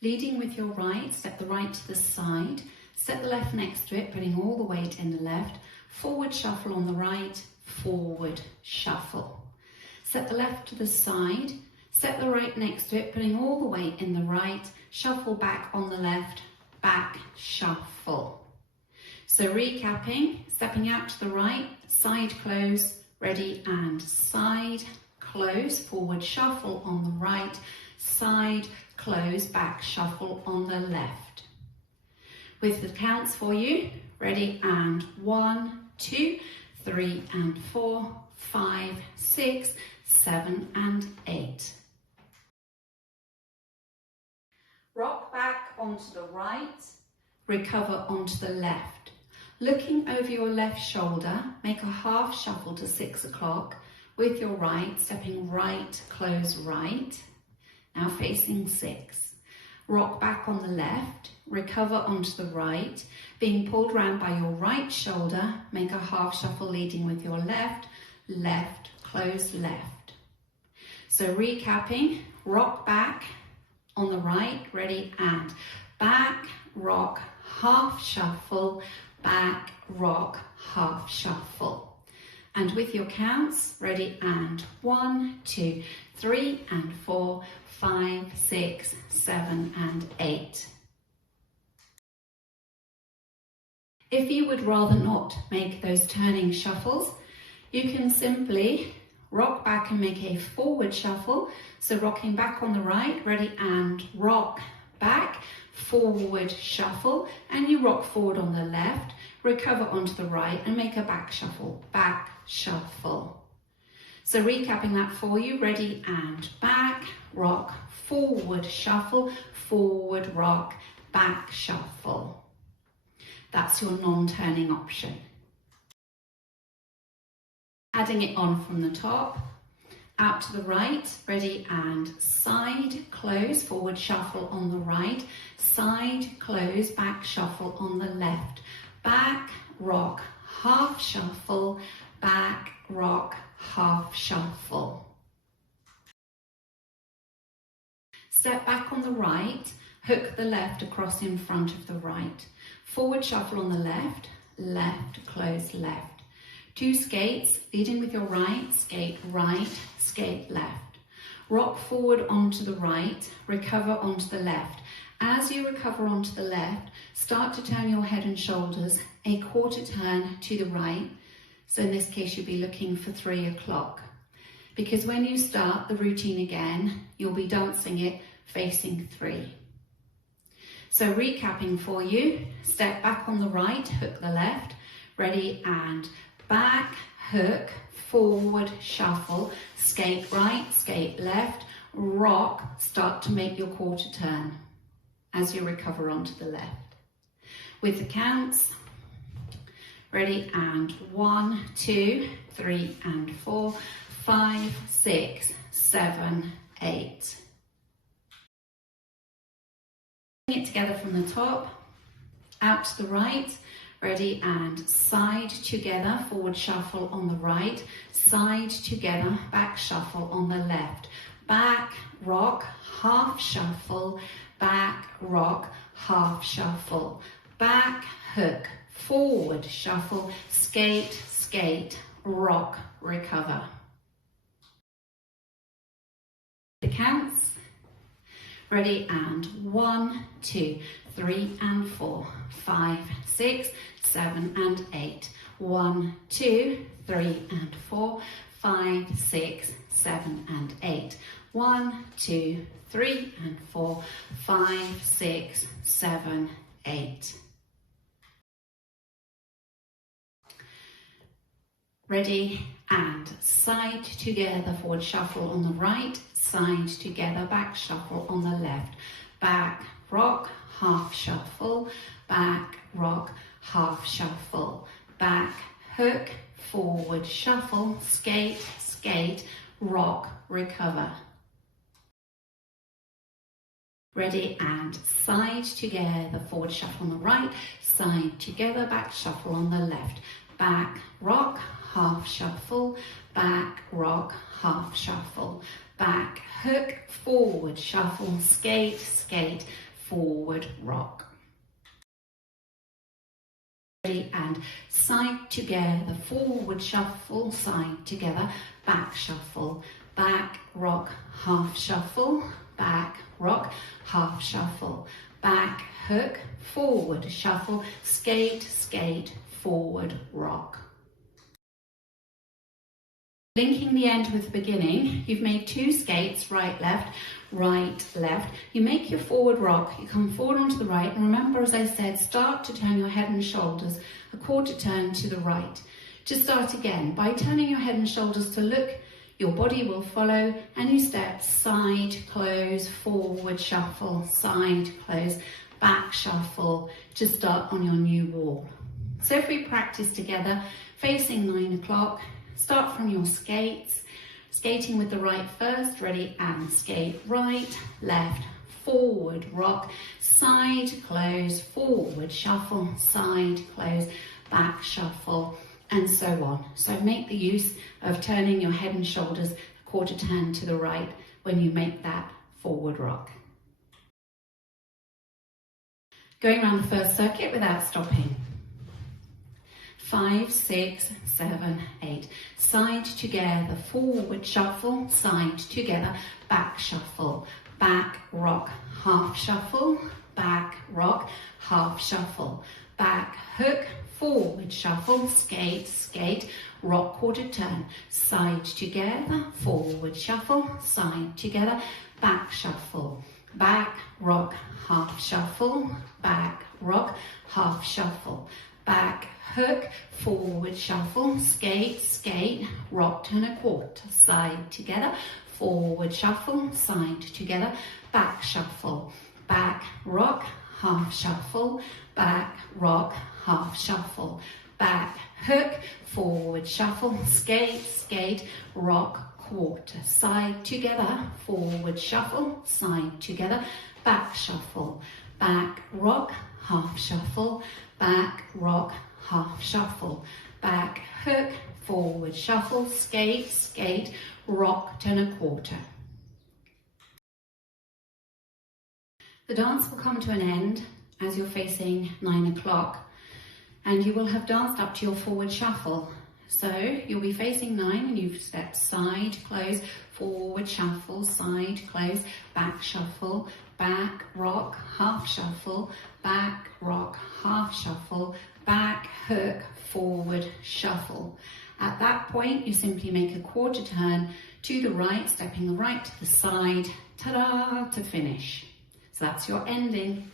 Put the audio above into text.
Leading with your right, step the right to the side, step the left next to it, putting all the weight in the left, forward shuffle on the right, forward shuffle. Step the left to the side, step the right next to it, putting all the weight in the right, shuffle back on the left, back shuffle. So recapping, stepping out to the right, side close, ready and side close, forward shuffle on the right, side close, back shuffle on the left. With the counts for you, ready and 1, 2, 3 and 4, 5, 6, 7 and 8. Rock back onto the right, recover onto the left. Looking over your left shoulder, make a half shuffle to 6 o'clock with your right, stepping right, close right. Now facing 6. Rock back on the left, recover onto the right, being pulled round by your right shoulder, make a half shuffle leading with your left, left, close left. So recapping, rock back on the right, ready and back, rock, half shuffle, back, rock, half shuffle. And with your counts, ready and 1, 2, 3 and 4, 5, 6, 7 and 8. If you would rather not make those turning shuffles, you can simply rock back and make a forward shuffle. So rocking back on the right, ready and rock back, forward shuffle, and you rock forward on the left, recover onto the right and make a back shuffle, back shuffle. So recapping that for you, ready and back, rock, forward shuffle, forward rock, back shuffle. That's your non-turning option. Adding it on from the top, out to the right, ready and side, close, forward shuffle on the right, side, close, back shuffle on the left, back, rock, half shuffle, back, rock, half shuffle. Step back on the right, hook the left across in front of the right, forward shuffle on the left, left, close, left. 2 skates, leading with your right, skate right, skate left. Rock forward onto the right, recover onto the left. As you recover onto the left, start to turn your head and shoulders a quarter turn to the right. So in this case, you'll be looking for 3 o'clock. Because when you start the routine again, you'll be dancing it facing 3. So recapping for you, step back on the right, hook the left, ready and back, hook, forward, shuffle, skate right, skate left, rock, start to make your quarter turn as you recover onto the left. With the counts, ready and 1, 2, 3 and 4, 5, 6, 7, 8. Bring it together from the top, out to the right, ready and side together, forward shuffle on the right, side together, back shuffle on the left, back, rock, half shuffle, back, rock, half shuffle, back, hook, forward shuffle, skate, skate, rock, recover. The counts, ready and 1, 2, 3 and 4, 5, 6, 7 and 8. 1, 2, 3 and 4, 5, 6, 7 and 8. 1, 2, 3 and 4, 5, 6, 7, 8. Ready and side together, forward shuffle on the right, side together, back shuffle on the left, back, rock, half shuffle, back, rock, half shuffle, back, hook, forward shuffle, skate, skate, rock, recover. Ready and side together, forward shuffle on the right, side together, back shuffle on the left, back, rock, half shuffle, back, rock, half shuffle, back, hook, forward shuffle, skate, skate, forward rock. Ready, and side together, forward shuffle, side together, back shuffle, back rock, half shuffle, back rock, half shuffle, back hook, forward shuffle, skate, skate, forward rock. Linking the end with the beginning, you've made 2 skates, right, left, you make your forward rock, you come forward onto the right, and remember, as I said, start to turn your head and shoulders a quarter turn to the right. To start again, by turning your head and shoulders to look, your body will follow, and you step side, close, forward shuffle, side, close, back shuffle, to start on your new wall. So if we practice together, facing 9 o'clock, start from your skates, skating with the right first, ready, and skate right, left, forward rock, side, close, forward shuffle, side, close, back shuffle, and so on. So make the use of turning your head and shoulders a quarter turn to the right when you make that forward rock. Going around the first circuit without stopping. 5, 6, 7, 8. Side together, forward shuffle, side together, back shuffle, back rock, half shuffle, back rock, half shuffle, back hook, forward shuffle, skate, skate, rock quarter turn, side together, forward shuffle, side together, back shuffle, back rock, half shuffle, back rock, half shuffle, back hook, forward shuffle, skate, skate, rock turn a quarter, side together, forward shuffle, side together, back shuffle, back rock, half shuffle, back rock, half shuffle, back hook, forward shuffle, skate, skate, rock quarter, side together, forward shuffle, side together, back shuffle, back rock, half shuffle, back rock, half shuffle, back hook, forward shuffle, skate, skate, rock turn a quarter. The dance will come to an end as you're facing 9 o'clock, and you will have danced up to your forward shuffle. So you'll be facing 9 and you've stepped side, close, forward shuffle, side, close, back shuffle, back rock, half shuffle, back rock, half shuffle, back hook, forward shuffle. At that point, you simply make a quarter turn to the right, stepping the right to the side, ta-da, to finish. So that's your ending.